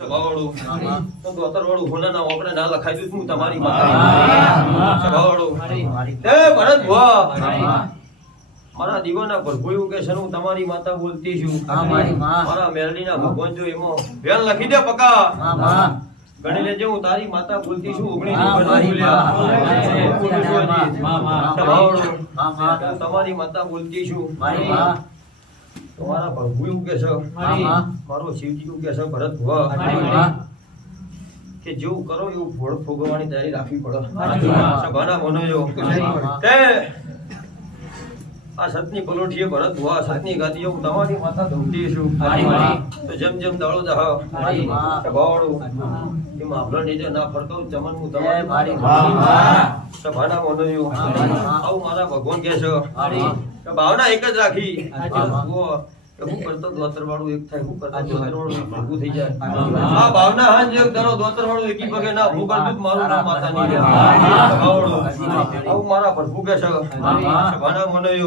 સભાવાળું તો દોતરવાળું હોનાના આપણે ના લખાઈ દઉં હું તમારી માતા સભાવાળું એ ભરત ભુવા મારા દીવાના પ્રભુ એવું કે છે હું તમારી માતા બોલતી છું મારા મેલડીના ભગવાન જો એમાં વેલ લખી દે પકા ગણી લેજે હું તારી માતા બોલતી છું ઓગણી તમારી માતા બોલતી છું તમારા પ્રભુ એવું કે છે મારો શિવજી એવું કે છે ભરત ભુવા કે જેવું કરો એવું ફોડ ફોગવવાની તૈયારી રાખવી પડે સભાના મનોયો તે આ સતની પલોઠીએ ભરત ભુવા સતની ગાદીએ હું તમારી માતા ધમતી છું તો જેમ જેમ દાડો જહ સભાવાળું એમ આપણા નીચે ના ફરતો ચમન હું તમારી સભાના મનોયો આવું મારા ભગવાન કે છે ભાવના એક જ રાખી હું કરતો દોતર વાળું એક થાય હું કરતો દોતર વાળું ભેગું થઈ જાય આ ભાવના હાંજ એક ધરો દોતર વાળું એકી પગે ના હું કરતું મારું નામ માતા નહીં આવું મારા પ્રભુ કે છે સભાના મનોયો